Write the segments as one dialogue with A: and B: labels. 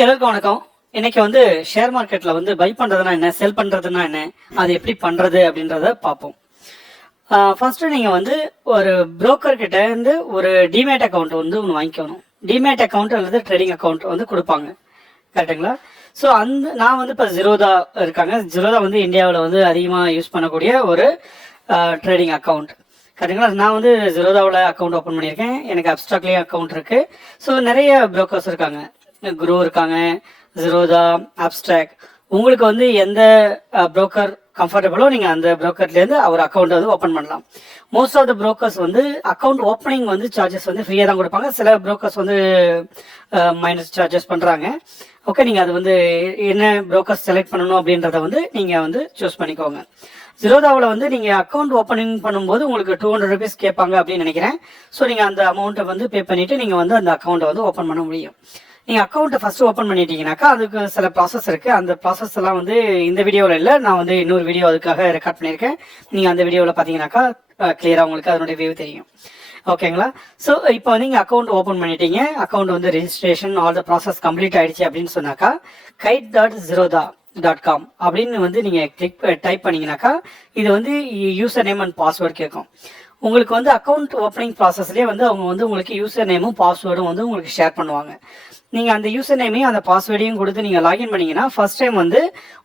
A: எல்லாருக்கும் வணக்கம். இன்னைக்கு வந்து ஷேர் மார்க்கெட்ல வந்து பை பண்றதுனா என்ன செல் பண்றதுனா என்ன அது எப்படி பண்றது அப்படின்றத பார்ப்போம். ஃபர்ஸ்ட் நீங்க வந்து ஒரு புரோக்கர் கிட்ட இருந்து ஒரு டிமேட் அக்கௌண்ட் வந்து ஒன்று வாங்கிக்கணும். டிமேட் அக்கௌண்ட் அல்லது ட்ரேடிங் அக்கௌண்ட் வந்து கொடுப்பாங்க. கரெக்டுங்களா ஸோ அந்த நான் வந்து இப்போ ஜிரோதா இருக்காங்க. ஜிரோதா வந்து இந்தியாவில் வந்து அதிகமாக யூஸ் பண்ணக்கூடிய ஒரு ட்ரேடிங் அக்கௌண்ட் கரெக்டுங்களா நான் வந்து ஜிரோதாவில் அக்கௌண்ட் ஓப்பன் பண்ணியிருக்கேன். எனக்கு அப்டாக்லேயும் அக்கௌண்ட் இருக்குது ஸோ நிறைய புரோக்கர்ஸ் இருக்காங்க. குரோ இருக்காங்க. ஜிரோதா அப்ஸ்டாக் உங்களுக்கு வந்து எந்த புரோக்கர் கம்ஃபர்டபுளோ நீங்கள் அந்த புரோக்கர்லேருந்து அவர் அக்கௌண்ட் வந்து ஓப்பன் பண்ணலாம். மோஸ்ட் ஆஃப் த புரோக்கர்ஸ் வந்து அக்கௌண்ட் ஓப்பனிங் வந்து சார்ஜஸ் வந்து ஃப்ரீயாக தான் கொடுப்பாங்க. சில புரோக்கர்ஸ் வந்து மைனஸ் சார்ஜஸ் பண்ணுறாங்க ஓகே நீங்கள் அது வந்து என்ன புரோக்கர்ஸ் செலக்ட் பண்ணணும் அப்படின்றத வந்து நீங்கள் வந்து சூஸ் பண்ணிக்கோங்க. ஜிரோதாவில் வந்து நீங்கள் அக்கௌண்ட் ஓப்பனிங் பண்ணும்போது உங்களுக்கு டூ ஹண்ட்ரட் ருபீஸ் கேட்பாங்க அப்படின்னு நினைக்கிறேன். ஸோ நீங்கள் அந்த அமௌண்ட்டை வந்து பே பண்ணிவிட்டு நீங்கள் வந்து அந்த அக்கௌண்ட்டை வந்து ஓப்பன் பண்ண முடியும். நீங்கள் அக்கௌண்ட்டை ஃபஸ்ட்டு ஓப்பன் பண்ணிட்டீங்கன்னாக்கா அதுக்கு சில ப்ராசஸ் இருக்குது அந்த ப்ராசஸ் எல்லாம் வந்து இந்த வீடியோவில் இல்லை. நான் வந்து இன்னொரு வீடியோ அதுக்காக ரெக்கார்ட் பண்ணியிருக்கேன். நீங்கள் அந்த வீடியோவில் பார்த்தீங்கன்னாக்கா கிளியராக உங்களுக்கு அதனுடைய வியூ தெரியும். ஓகேங்களா ஸோ இப்போ வந்து நீங்கள் அக்கௌண்ட் ஓப்பன் பண்ணிட்டீங்க. அக்கௌண்ட் வந்து registration all the process complete ஆயிடுச்சு அப்படின்னு சொன்னாக்கா kite dot Zerodha dot com அப்படின்னு வந்து நீங்கள் கிளிக் டைப் பண்ணீங்கன்னாக்கா இது வந்து யூசர் நேம் அண்ட் பாஸ்வேர்டு கேட்கும். உங்களுக்கு வந்து அக்கௌண்ட் ஓப்பனிங் ப்ராசஸ்லேயே வந்து அவங்க வந்து உங்களுக்கு யூசர் நேமும் பாஸ்வேர்டும் வந்து உங்களுக்கு ஷேர் பண்ணுவாங்க. நீங்கள் அந்த யூசர் நேமையும் அந்த பாஸ்வேர்டையும் கொடுத்து நீங்கள் லாகின் பண்ணீங்கன்னா ஃபர்ஸ்ட் டைம் வந்து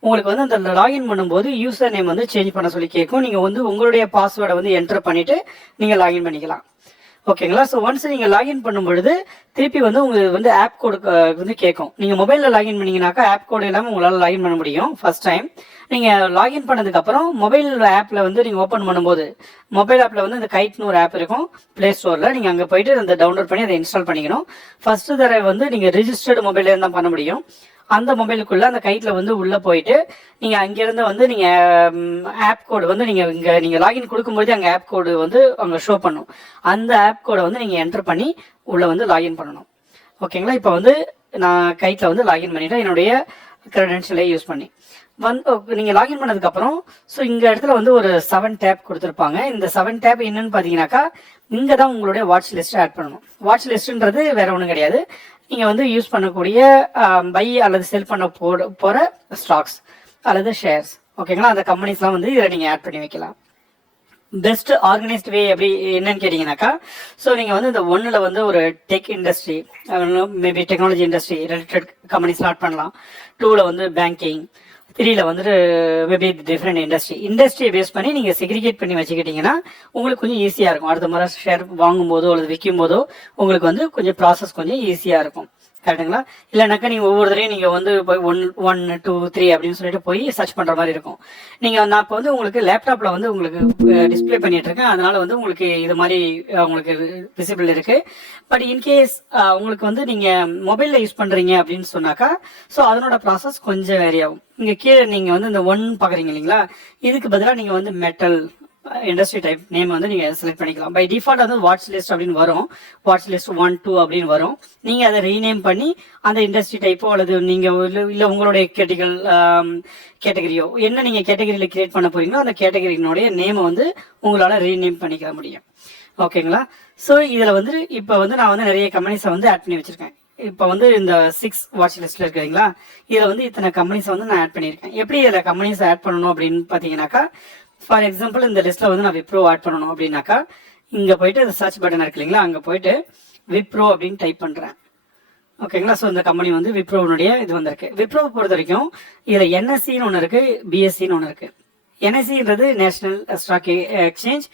A: உங்களுக்கு வந்து அந்த லாகின் பண்ணும்போது யூசர் நேம் வந்து சேஞ்ச் பண்ண சொல்லி கேட்கும். நீங்கள் வந்து உங்களுடைய பாஸ்வேர்டை வந்து என்டர் பண்ணிவிட்டு நீங்கள் லாகின் பண்ணிக்கலாம். ஓகேங்களா? ஸோ ஒன்ஸ் நீங்கள் லாகின் பண்ணும் பொழுது திருப்பி வந்து உங்களுக்கு வந்து ஆப் கோடு வந்து கேட்கும். நீங்கள் மொபைலில் லாகின் பண்ணிங்கனாக்கா ஆப் கோடு இல்லாமல் உங்களால் லாகின் பண்ண முடியும் ஃபர்ஸ்ட் டைம் நீங்கள் லாகின் பண்ணதுக்கப்புறம் மொபைல் ஆப்பில் வந்து நீங்கள் ஓப்பன் பண்ணும்போது மொபைல் ஆப்பில் வந்து இந்த கைட்னு ஒரு ஆப் இருக்கும். ப்ளே ஸ்டோரில் நீங்கள் அங்கே போயிட்டு அந்த டவுன்லோட் பண்ணி அதை இன்ஸ்டால் பண்ணிக்கணும். ஃபஸ்ட்டு தடவை வந்து நீங்கள் ரிஜிஸ்டர்டு மொபைலே தான் பண்ண முடியும். அந்த மொபைலுக்குள்ள அந்த கைட்ல வந்து உள்ள போயிட்டு நீங்க அங்கிருந்து வந்து நீங்க ஆப் கோடு வந்து நீங்க இங்க நீங்க லாகின் கொடுக்கும்போது அங்க ஆப் கோடு வந்து அவங்க ஷோ பண்ணும். அந்த ஆப் கோடை வந்து நீங்க என்டர் பண்ணி உள்ள வந்து லாகின் பண்ணணும். ஓகேங்களா? இப்போ வந்து நான் கைட்ல வந்து லாகின் பண்ணிட்டேன். என்னுடைய கிரெடென்ஷியலை யூஸ் பண்ணி. வந்து நீங்கள் லாகின் பண்ணதுக்கப்புறம் ஸோ இந்த இடத்துல வந்து ஒரு செவன் டேப் கொடுத்துருப்பாங்க. இந்த செவன் டேப் என்னன்னு பார்த்தீங்கன்னாக்கா இங்கே தான் உங்களுடைய வாட்ச் லிஸ்ட்டை ஆட் பண்ணணும். வாட்ச் லிஸ்ட்டுன்றது வேற ஒன்றும் கிடையாது. நீங்கள் வந்து யூஸ் பண்ணக்கூடிய பை அல்லது செல் பண்ண போட போகிற ஸ்டாக்ஸ் அல்லது ஷேர்ஸ் ஓகேங்களா அந்த கம்பெனிஸ்லாம் வந்து இதில் நீங்கள் ஆட் பண்ணி வைக்கலாம். பெஸ்ட் ஆர்கனைஸ்ட் வே எப்படி என்னன்னு கேட்டிங்கனாக்கா ஸோ நீங்கள் வந்து இந்த ஒன்றில் வந்து ஒரு tech industry maybe technology industry related company start பண்ணலாம். டூவில் வந்து பேங்கிங் த்ரீல வந்துட்டு மேபி டிஃப்ரெண்ட் இண்டஸ்ட்ரி இண்டஸ்ட்ரியை பேஸ் பண்ணி நீங்கள் செக்ரிகேட் பண்ணி வச்சுக்கிட்டீங்கன்னா உங்களுக்கு கொஞ்சம் ஈஸியாக இருக்கும். அடுத்த முறை ஷேர் வாங்கும்போதோ அல்லது விற்கும் போதோ உங்களுக்கு வந்து கொஞ்சம் ப்ராசஸ் கொஞ்சம் ஈஸியாக இருக்கும். கரெக்டுங்களா? இல்லைனாக்கா நீங்கள் ஒவ்வொரு தடையும் நீங்கள் வந்து போய் ஒன் ஒன் டூ த்ரீ அப்படின்னு சொல்லிட்டு போய் சர்ச் பண்ணுற மாதிரி இருக்கும். நீங்கள் நான் இப்போ வந்து உங்களுக்கு லேப்டாப்பில் வந்து உங்களுக்கு டிஸ்பிளே பண்ணிட்டு இருக்கேன். அதனால வந்து உங்களுக்கு இது மாதிரி உங்களுக்கு விசிபிள் இருக்கு. பட் இன்கேஸ் உங்களுக்கு வந்து நீங்கள் மொபைலில் யூஸ் பண்ணுறீங்க அப்படின்னு சொன்னாக்கா ஸோ அதனோட ப்ராசஸ் கொஞ்சம் வேரி ஆகும். இங்கே கீழே நீங்கள் வந்து இந்த ஒன் பார்க்குறீங்க இல்லைங்களா? இதுக்கு பதிலாக நீங்கள் வந்து மெட்டல் இண்டஸ்ட்ரி டைப் நேம் வந்து நீங்க செலக்ட் பண்ணிக்கலாம். பை டிஃபால்ட் வந்து வாட்ச் லிஸ்ட் அப்படின்னு வரும். வாட்ச் லிஸ்ட் ஒன் டூ அப்படின்னு வரும். நீங்க அதை ரீநேம் பண்ணி அந்த இண்டஸ்ட்ரி டைப்போ அல்லது நீங்க இல்ல- உங்களுடைய கேட்டகல் கேட்டகரியோ என்ன நீங்க கேட்டகரியில கிரியேட் பண்ண போறீங்களோ அந்த கேட்டகரியினுடைய நேமை வந்து உங்களால ரீநேம் பண்ணிக்க முடியும். ஓகேங்களா ஸோ இதுல வந்து இப்போ வந்து நான் வந்து நிறைய கம்பெனிஸை வந்து ஆட் பண்ணி வச்சிருக்கேன். இப்போ வந்து இந்த சிக்ஸ் வாட்ச் லிஸ்ட்ல இருக்கிறீங்களா இதுல வந்து இத்தனை கம்பெனிஸ் வந்து நான் ஆட் பண்ணியிருக்கேன். எப்படி இதில் கம்பெனிஸ் ஆட் பண்ணணும் அப்படின்னு பார்த்தீங்கன்னாக்கா ஃபார் எக்ஸாம்பிள் இந்த லிஸ்ட்ல வந்து நான் விப்ரோ ஆட் பண்ணணும் அப்படின்னாக்கா இங்க போயிட்டு இந்த சர்ச் பட்டன் இருக்கு இல்லைங்களா அங்க போயிட்டு விப்ரோ அப்படின்னு டைப் பண்றேன். ஓகேங்களா ஸோ இந்த கம்பெனி வந்து விப்ரோனுடைய இது வந்திருக்கு. விப்ரோவை பொறுத்த வரைக்கும் இதுல என்எஸ்சின்னு ஒன்று இருக்கு பிஎஸ்சின்னு ஒன்று இருக்கு. என்எஸ்சின்றது நேஷனல் ஸ்டாக் எக்ஸ்சேஞ்ச்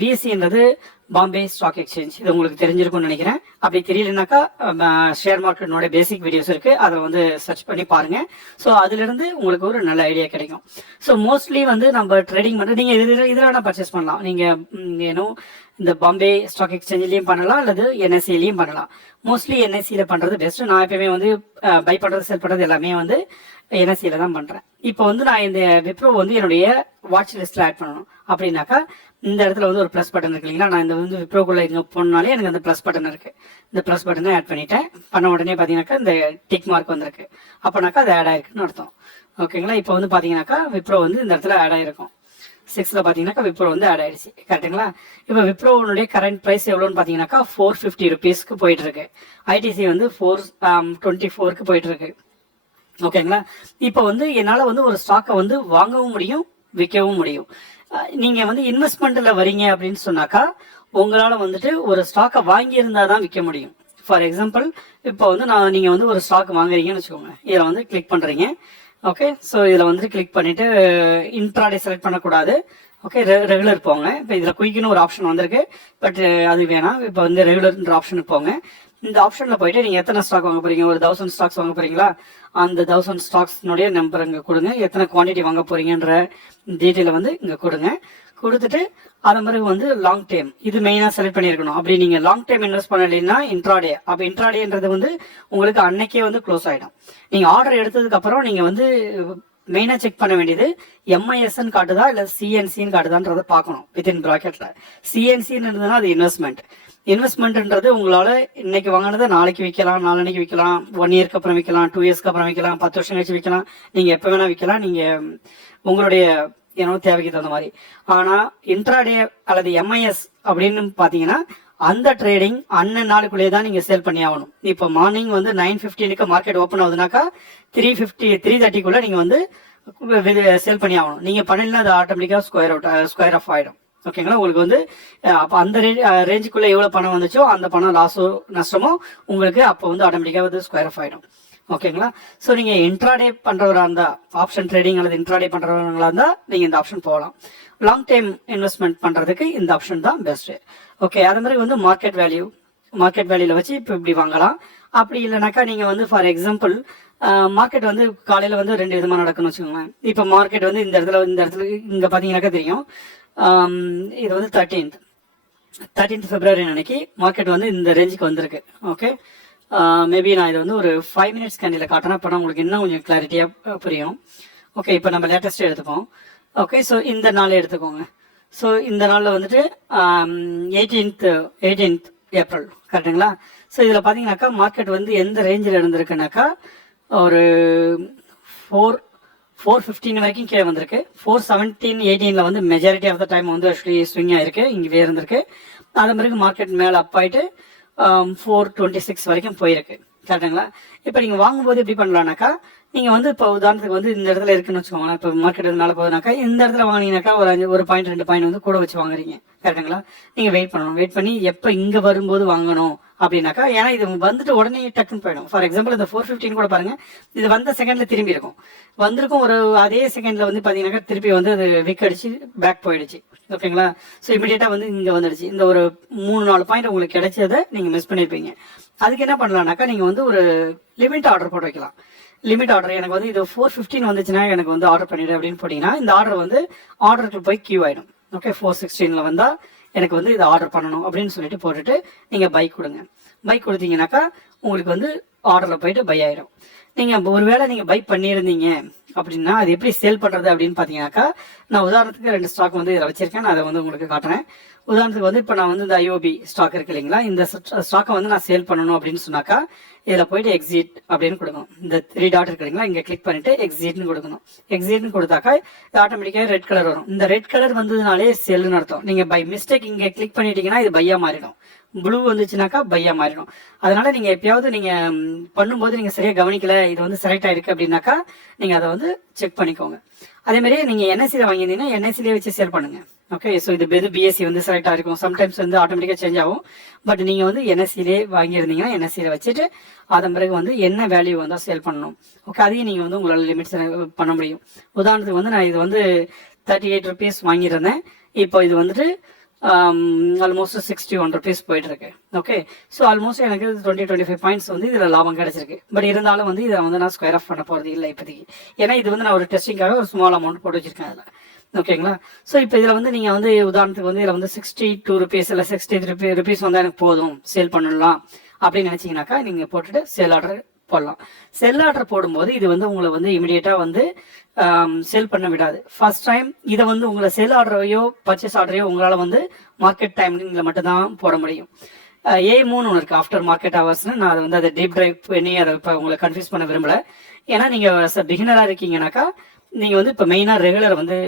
A: பிஎஸ்சின்றது பாம்பே ஸ்டாக் எக்ஸ்சேஞ்ச் இது உங்களுக்கு தெரிஞ்சிருக்கும்னு நினைக்கிறேன். அப்படி தெரியலனாக்கா ஷேர் மார்க்கெட்னோட பேசிக் வீடியோஸ் இருக்கு. அதை வந்து சர்ச் பண்ணி பாருங்க. ஸோ அதுலேருந்து உங்களுக்கு ஒரு நல்ல ஐடியா கிடைக்கும். ஸோ மோஸ்ட்லி வந்து நம்ம ட்ரேடிங் பண்ணுறது நீங்கள் இதில் இதில் வேணா பர்ச்சேஸ் பண்ணலாம். நீங்கள் ஏன்னோ இந்த பாம்பே ஸ்டாக் எக்ஸ்சேஞ்சிலையும் பண்ணலாம் அல்லது என்எஸ்சிலையும் பண்ணலாம். மோஸ்ட்லி என்எஸ்சியில் பண்ணுறது பெஸ்ட் நான் எப்பயுமே வந்து பை பண்ணுறது செல் பண்ணுறது எல்லாமே வந்து என்எஸ்சியில தான் பண்ணுறேன் இப்போ வந்து நான் இந்த விப்ரோ வந்து என்னுடைய வாட்ச் லிஸ்ட்ல ஆட் பண்ணணும். அப்படின்னாக்கா இந்த இடத்துல வந்து ஒரு ப்ளஸ் பட்டன் இருக்கு இல்லைங்களா? நான் இந்த வந்து விப்ரோக்குள்ள இங்கே போனாலே எனக்கு அந்த ப்ளஸ் பட்டன் இருக்கு. இந்த ப்ளஸ் பட்டனை ஆட் பண்ணிட்டேன். பண்ண உடனே பார்த்தீங்கன்னாக்கா இந்த டிக் மார்க் வந்திருக்கு. அப்போனாக்கா அது ஆட் ஆயிருக்குன்னு அர்த்தம். ஓகேங்களா இப்போ வந்து பார்த்தீங்கன்னாக்கா விப்ரோ வந்து இந்த இடத்துல ஆட் ஆயிருக்கும். சிக்ஸில் பார்த்தீங்கன்னாக்கா விப்ரோ வந்து ஆட் ஆயிடுச்சு. கரெக்ட்டுங்களா இப்போ விப்ரோனுடைய கரண்ட் ப்ரைஸ் எவ்வளோன்னு பார்த்தீங்கன்னாக்கா ஃபோர் ஃபிஃப்டி ருபீஸ்க்கு போயிட்டு இருக்கு ஐடிசி வந்து ஃபோர் டுவெண்ட்டி um, ஃபோருக்கு போயிட்டு இருக்கு ஓகேங்களா இப்போ வந்து என்னால் வந்து ஒரு ஸ்டாக்கை வந்து வாங்கவும் முடியும் விற்கவும் முடியும். நீங்கள் நீங்க வந்து இன்வெஸ்ட்மெண்ட்ல வரீங்க அப்படின்னு சொன்னாக்கா உங்களால வந்துட்டு ஒரு ஸ்டாக்கை வாங்கி தான் விற்க முடியும். ஃபார் எக்ஸாம்பிள் இப்போ வந்து நான் நீங்க வந்து ஒரு ஸ்டாக் வாங்குறீங்கன்னு வச்சுக்கோங்க. இதில் வந்து கிளிக் பண்றீங்க. ஓகே ஸோ இதில் வந்துட்டு கிளிக் பண்ணிட்டு இன்ட்ராடே செலக்ட் பண்ணக்கூடாது. ஓகே ரெகுலர் போங்க. இப்போ இதில் குயிக்குன்னு ஒரு ஆப்ஷன் வந்திருக்கு. பட் அது வேணாம். இப்போ வந்து ரெகுலர்ன்ற ஆப்ஷனுக்கு போங்க. இந்த ஆப்ஷனில் போயிட்டு நீங்கள் எத்தனை ஸ்டாக் வாங்க போறீங்க? ஒரு தௌசண்ட் ஸ்டாக்ஸ் வாங்க போறீங்களா? அந்த தௌசண்ட் ஸ்டாக்ஸ்னுடைய நம்பர் இங்கே கொடுங்க. எத்தனை குவான்டிட்டி வாங்க போறீங்கன்ற டீட்டெயிலை வந்து இங்கே கொடுங்க. கொடுத்துட்டு அது மாதிரி வந்து லாங் டைம் இது மெயினாக செலக்ட் பண்ணியிருக்கணும். அப்படி நீங்கள் லாங் டைம் இன்வெஸ்ட் பண்ணலைன்னா இன்ட்ராடே அப்போ இன்ட்ராடேன்றது வந்து உங்களுக்கு அன்னைக்கே வந்து க்ளோஸ் ஆகிடும் நீங்கள் ஆர்டர் எடுத்ததுக்கு அப்புறம் நீங்கள் வந்து மெயினாக செக் பண்ண வேண்டியது எம்ஐஎஸ்ன்னு காட்டுதா? இல்லை சிஎன்சின்னு காட்டுதான்றதை பார்க்கணும் வித்தின் ப்ராக்கெட்டில் சிஎன்சின்னு இருந்ததுன்னா அது இன்வெஸ்ட்மெண்ட் இன்வெஸ்ட்மெண்ட்ன்றது உங்களால இன்னைக்கு வாங்கினதை நாளைக்கு விற்கலாம் நாளன்னைக்கு விற்கலாம் ஒன் இயர்க்கு அப்புறம் விற்கலாம் டூ இயர்ஸ்க்கு அப்புறம் விற்கலாம் பத்து வருஷம் கழிச்சு விற்கலாம் நீங்க எப்ப வேணா விற்கலாம் நீங்க உங்களுடைய என்னோட தேவைக்கு தகுந்த மாதிரி. ஆனா இன்ட்ராடே அல்லது எம்ஐஎஸ் அப்படின்னு பாத்தீங்கன்னா அந்த ட்ரேடிங் அண்ணன் நாளுக்குள்ளேயே தான் நீங்க சேல் பண்ணி ஆகணும். இப்போ மார்னிங் வந்து நைன் ஃபிஃப்டீனுக்கு மார்க்கெட் ஓப்பன் ஆகுதுனாக்கா த்ரீ ஃபிஃப்டி த்ரீ தேர்ட்டிக்குள்ள நீங்க வந்து சேல் பண்ணி ஆகணும். நீங்க பண்ணலாம் அது ஆட்டோமேட்டிக்கா ஸ்கொயர் அவுட் ஸ்கொயர் ஆஃப் ஆயிடும். ஓகேங்களா? உங்களுக்கு வந்து அப்போ அந்த ரேஞ்சுக்குள்ளே எவ்வளோ பணம் வந்துச்சோ அந்த பணம் லாஸோ நஷ்டமோ உங்களுக்கு அப்போ வந்து ஆட்டோமேட்டிக்காக வந்து ஸ்கொயர் ஆஃப் ஆயிடும். ஓகேங்களா? ஸோ நீங்கள் இன்ட்ராடே பண்ணுறவராக இருந்தால் ஆப்ஷன் ட்ரேடிங் அல்லது இன்ட்ராடே பண்ணுறவங்களா இருந்தால் நீங்கள் இந்த ஆப்ஷன் போகலாம். லாங் டைம் இன்வெஸ்ட்மெண்ட் பண்ணுறதுக்கு இந்த ஆப்ஷன் தான் பெஸ்ட்டு ஓகே அதே மாதிரி வந்து மார்க்கெட் வேல்யூ மார்க்கெட் வேல்யூல வச்சு இப்போ இப்படி வாங்கலாம். அப்படி இல்லைனாக்கா நீங்கள் வந்து ஃபார் எக்ஸாம்பிள் மார்க்கெட் வந்து காலையில் வந்து ரெண்டு விதமாக நடக்கும்னு வச்சுக்கோங்களேன். இப்போ மார்க்கெட் வந்து இந்த இடத்துல இந்த இடத்துல இங்கே பார்த்தீங்கன்னாக்கா தெரியும். இது வந்து தேர்ட்டீன்த் தேர்ட்டீன்த் பிப்ரவரி அன்னைக்கு மார்க்கெட் வந்து இந்த ரேஞ்சுக்கு வந்திருக்கு. ஓகே மேபி நான் இதை வந்து ஒரு ஃபைவ் மினிட்ஸ் கேண்டில் காட்டினா அப்போ உங்களுக்கு இன்னும் கொஞ்சம் கிளாரிட்டியாக புரியும். ஓகே இப்போ நம்ம லேட்டஸ்ட்டு எடுத்துப்போம். ஓகே ஸோ இந்த நாள் எடுத்துக்கோங்க. ஸோ இந்த நாளில் வந்துட்டு எயிட்டீன்த் எயிட்டீன்த் ஏப்ரல் கரெக்டுங்களா ஸோ இதில் பார்த்தீங்கன்னாக்கா மார்க்கெட் வந்து எந்த ரேஞ்சில் இருந்திருக்குனாக்கா ஒரு ஃபோர் ஃபோர் ஃபிஃப்டீன் வரைக்கும் கீழே வந்திருக்கு. ஃபோர் செவன்டீன் எயிட்டீனில் வந்து மெஜாரிட்டி ஆஃப் த டைம் வந்து ஆக்சுவலி ஸ்விங் ஆயிருக்கு. இங்கே இருந்திருக்கு. அது பிறகு மார்க்கெட் மேலே அப் ஆயிட்டு ஃபோர் டுவெண்ட்டி சிக்ஸ் வரைக்கும் போயிருக்கு. கரெக்டுங்களா இப்போ நீங்கள் வாங்கும்போது எப்படி பண்ணலான்னாக்கா நீங்கள் வந்து இப்போ உதாரணத்துக்கு வந்து இந்த இடத்துல இருக்குன்னு வச்சுக்கோங்களேன். இப்போ மார்க்கெட் இருந்தால போகுதுனாக்கா இந்த இடத்துல வாங்கினீங்கனாக்கா ஒரு அஞ்சு ஒரு பாயிண்ட் ரெண்டு பாயிண்ட் வந்து கூட வச்சு வாங்குறீங்க. கரெக்டுங்களா நீங்கள் வெயிட் பண்ணணும். வெயிட் பண்ணி எப்போ இங்கே வரும்போது வாங்கணும் அப்படின்னாக்கா ஏன்னா இது வந்துட்டு உடனே டக்குன்னு போயிடும். ஃபார் எக்ஸாம்பிள் இந்த ஃபோர் ஃபிஃப்டின் கூட பாருங்க. இது வந்த செகண்ட்ல திரும்பி இருக்கும். வந்திருக்கும் ஒரு அதே செகண்ட்ல வந்து பார்த்தீங்கன்னாக்கா திருப்பி வந்து அது விக் அடிச்சு பேக் போயிடுச்சு. ஓகேங்களா ஸோ இமிடியேட்டா வந்து இங்க வந்துடுச்சு. இந்த ஒரு மூணு நாலு பாயிண்ட் உங்களுக்கு கிடைச்சதை நீங்க மிஸ் பண்ணிருப்பீங்க. அதுக்கு என்ன பண்ணலாம்னாக்கா நீங்க வந்து ஒரு லிமிட் ஆர்டர் போட்டு வைக்கலாம். லிமிட் ஆர்டர் எனக்கு வந்து இது ஃபோர் ஃபிஃப்டின் வந்துச்சுன்னா எனக்கு வந்து ஆர்டர் பண்ணிடு அப்படின்னு போட்டிங்கன்னா இந்த ஆர்டர் வந்து ஆர்டருக்கு போய் கியூ ஆகிடும் ஓகே ஃபோர் சிக்ஸ்டீனில் வந்தால் எனக்கு வந்து இதை ஆர்டர் பண்ணணும் அப்படின்னு சொல்லிட்டு போட்டுட்டு நீங்கள் பைக் கொடுங்க. பைக் கொடுத்தீங்கன்னாக்கா உங்களுக்கு வந்து ஆர்டரில் போயிட்டு பை ஆயிடும். ஒரு ஒருவேளை நீங்கள் பைக் பண்ணியிருந்தீங்க அப்படின்னா அது எப்படி சேல் பண்றது அப்படின்னு பாத்தீங்கன்னாக்கா நான் உதாரணத்துக்கு ரெண்டு ஸ்டாக் வந்து இதில் வச்சிருக்கேன். நான் அதை வந்து உங்களுக்கு காட்டுறேன். உதாரணத்துக்கு வந்து இப்போ நான் வந்து இந்த ஐஓபி ஸ்டாக் இருக்கு இல்லைங்களா? இந்த ஸ்டாக்கை வந்து நான் சேல் பண்ணணும் அப்படின்னு சொன்னாக்கா இதில் போயிட்டு எக்ஸிட் அப்படின்னு கொடுக்கணும். இந்த த்ரீ டாட் இருக்கு இல்லைங்களா? இங்கே கிளிக் பண்ணிட்டு எக்ஸிட்னு கொடுக்கணும். எக்ஸிட்னு கொடுத்தாக்கா ஆட்டோமேட்டிக்காக ரெட் கலர் வரும். இந்த ரெட் கலர் வந்ததுனாலே செல்லுன்னு அர்த்தம். நீங்கள் பை மிஸ்டேக் இங்கே கிளிக் பண்ணிட்டீங்கன்னா இது பையா மாறிடும். ப்ளூ வந்துச்சுனாக்கா பையா மாறிடும். அதனால நீங்க எப்பயாவது நீங்க பண்ணும்போது நீங்க சரியா கவனிக்கல இது வந்து செலக்ட் ஆயிருக்கு அப்படின்னாக்கா நீங்க அதை வந்து செக் பண்ணிக்கோங்க. அதே மாதிரி நீங்க என்எஸ்சியில் வாங்கியிருந்தீங்கன்னா என்எஸ்சிலே வச்சு சேல் பண்ணுங்க. ஓகே ஸோ இது வெறும் பிஎஸ்சி வந்து செலக்ட் ஆயிருக்கும். சம்டைம்ஸ் வந்து ஆட்டோமேட்டிக்காக சேஞ்ச் ஆகும். பட் நீங்க வந்து என்எஸ்சிலே வாங்கியிருந்தீங்கன்னா என்எஸ்சியில் வச்சுட்டு அதன் பிறகு வந்து என்ன வேல்யூ வந்தால் சேல் பண்ணணும். ஓகே அதையும் நீங்க வந்து உங்களால் லிமிட்ஸ் பண்ண முடியும். உதாரணத்துக்கு வந்து நான் இது வந்து தேர்ட்டி எயிட் ருபீஸ் வாங்கியிருந்தேன். இப்போ இது வந்துட்டு ஆல்மோஸ்ட் சிக்ஸ்டி ஒன் ருபீஸ் போயிட்டுருக்கு. ஓகே ஸோ ஆல்மோஸ்ட் எனக்கு டுவெண்ட்டி டுவெண்ட்டி ஃபைவ் பாயிண்ட்ஸ் வந்து இதில் லாபம் கிடச்சிருக்கு. பட் இருந்தாலும் வந்து இதை வந்து நான் ஸ்கொயர் ஆஃப் பண்ண போகிறது இல்லை இப்போதைக்கு. ஏன்னா இது வந்து நான் ஒரு டெஸ்டிங்காக ஒரு ஸ்மால் அமௌண்ட் போட்டு வச்சிருக்கேன் அதில். ஓகேங்களா ஸோ இப்போ இதில் வந்து நீங்கள் வந்து உதாரணத்துக்கு வந்து இதில் வந்து சிக்ஸ்டி டூ ருபீஸ் இல்லை சிக்ஸ்டி த்ரீ ருபீஸ் வந்தால் எனக்கு போதும். சேல் பண்ணலாம். அப்படின்னு நினச்சிங்கனாக்கா நீங்கள் போட்டுட்டு சேல் ஆர்டர் போடலாம். செல் ஆர்டர் போடும்போது இது வந்து உங்களை வந்து இமிடியேட்டா வந்து செல் பண்ண விடாது. ஃபர்ஸ்ட் டைம் இதை வந்து உங்களை செல் ஆர்டரையோ பர்ச்சேஸ் ஆர்டரையோ உங்களால வந்து மார்க்கெட் டைமிங்ல மட்டும்தான் போட முடியும். ஏ மூணு ஒன்று இருக்கு ஆஃப்டர் மார்க்கெட் ஹவர்ஸ்னு நான் அதை வந்து அதை டீப் டிரைவ் பண்ணி அதை இப்போ உங்களை கன்ஃபியூஸ் பண்ண விரும்பல. ஏன்னா நீங்க பிகினரா இருக்கீங்கனாக்கா நீங்க வந்து இப்போ மெயினாக ரெகுலர் வந்து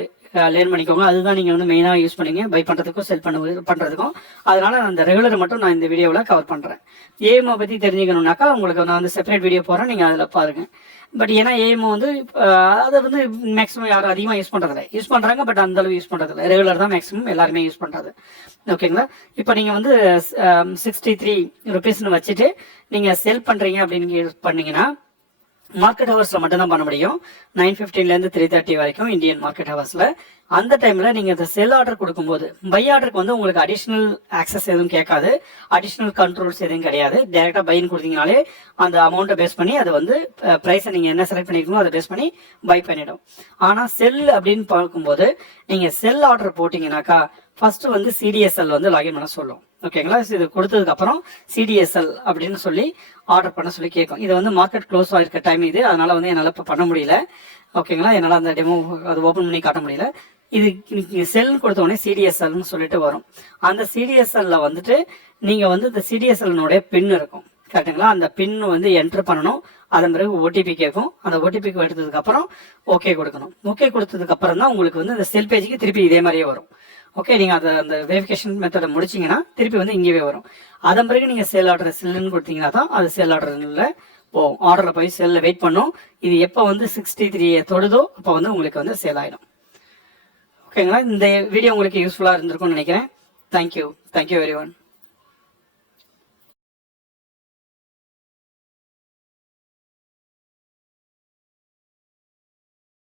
A: லேர்ன் பண்ணிக்கோங்க. அதுதான் நீங்கள் வந்து மெயினாக யூஸ் பண்ணீங்க பை பண்ணுறதுக்கும் செல் பண்ண பண்ணுறதுக்கும் அதனால் அந்த ரெகுலர் மட்டும் நான் இந்த வீடியோவில் கவர் பண்ணுறேன் ஏஎம்ஓ பற்றி தெரிஞ்சுக்கணுன்னாக்கா உங்களுக்கு நான் வந்து செப்பரேட் வீடியோ போகிறேன் நீங்கள் அதில் பாருங்கள் பட் ஏன்னா ஏஎம்ஓ வந்து அதை வந்து மேக்ஸிமம் யாரும் அதிகமாக யூஸ் பண்ணுறதில்ல யூஸ் பண்ணுறாங்க பட் அந்த அளவு யூஸ் பண்ணுறதில்ல ரெகுலர் தான் மேக்ஸிமம் எல்லாருமே யூஸ் பண்ணுறது ஓகேங்களா இப்போ நீங்கள் வந்து சிக்ஸ்டி த்ரீ ருபீஸ்னு வச்சுட்டு நீங்கள் செல் பண்ணுறீங்க அப்படின்னு பண்ணீங்கன்னா மார்க்கெட் ஹவர்ஸ்ல மட்டும் தான் பண்ண முடியும். நைன் பிப்டீன்ல இருந்து த்ரீ தேர்ட்டி வரைக்கும் இந்தியன் மார்க்கெட் ஹவர்ஸ்ல அந்த டைம்ல நீங்க இந்த செல் ஆர்டர் கொடுக்கும்போது பை ஆர்டருக்கு வந்து உங்களுக்கு அடிஷனல் ஆக்சஸ் எதுவும் கேட்காது. அடிஷனல் கண்ட்ரோல்ஸ் எதுவும் கிடையாது. டேரக்டா பைன்னு கொடுத்தீங்கனாலே அந்த அமௌண்ட்டை பேஸ் பண்ணி அதை வந்து ப்ரைஸை நீங்க என்ன செலக்ட் பண்ணிக்கணும் அதை பேஸ் பண்ணி பை பண்ணிடும். ஆனா செல் அப்படின்னு பார்க்கும்போது நீங்க செல் ஆர்டர் போட்டீங்கன்னாக்கா ஃபர்ஸ்ட் வந்து சிடிஎஸ்எல் வந்து லாகின் பண்ண சொல்லும். ஓகேங்களா இது கொடுத்ததுக்கு அப்புறம் சிடிஎஸ்எல் அப்படின்னு சொல்லி ஆர்டர் பண்ண சொல்லி கேட்கும். இது வந்து மார்க்கெட் க்ளோஸ் ஆகிருக்க டைம் இது. அதனால வந்து என்னால் இப்போ பண்ண முடியல. ஓகேங்களா என்னால் அந்த டெமோ அது ஓப்பன் பண்ணி காட்ட முடியல. இது நீங்க செல் கொடுத்த உடனே சிடிஎஸ்எல்னு சொல்லிட்டு வரும். அந்த சிடிஎஸ்எல்ல வந்துட்டு நீங்க வந்து இந்த சிடிஎஸ்எல்னுடைய பின் இருக்கும். கரெக்டுங்களா அந்த பின் வந்து என்டர் பண்ணணும். அதன் பிறகு ஓடிபி கேட்கும். அந்த ஓடிபிக்கு எடுத்ததுக்கு அப்புறம் ஓகே கொடுக்கணும். ஓகே கொடுத்ததுக்கு அப்புறம் தான் உங்களுக்கு வந்து இந்த செல் பேஜுக்கு திருப்பி இதே மாதிரியே வரும். ஓகே நீங்க அதை அந்த வெரிஃபிகேஷன் மெத்தடை முடிச்சீங்கன்னா திருப்பி வந்து இங்கேயே வரும். அதன் பிறகு நீங்க சேல் ஆர்டர் செல்லுன்னு கொடுத்தீங்கன்னா தான் அது சேல் ஆர்டர்ல போகும். ஆர்டரில் போய் செல்ல வெயிட் பண்ணும். இது எப்போ வந்து சிக்ஸ்டி த்ரீ தொடுதோ அப்போ வந்து உங்களுக்கு வந்து சேல் ஆகிடும் ஓகேங்களா? இந்த வீடியோ உங்களுக்கு யூஸ்ஃபுல்லா இருந்திருக்கும்னு நினைக்கிறேன். Thank you thank you very one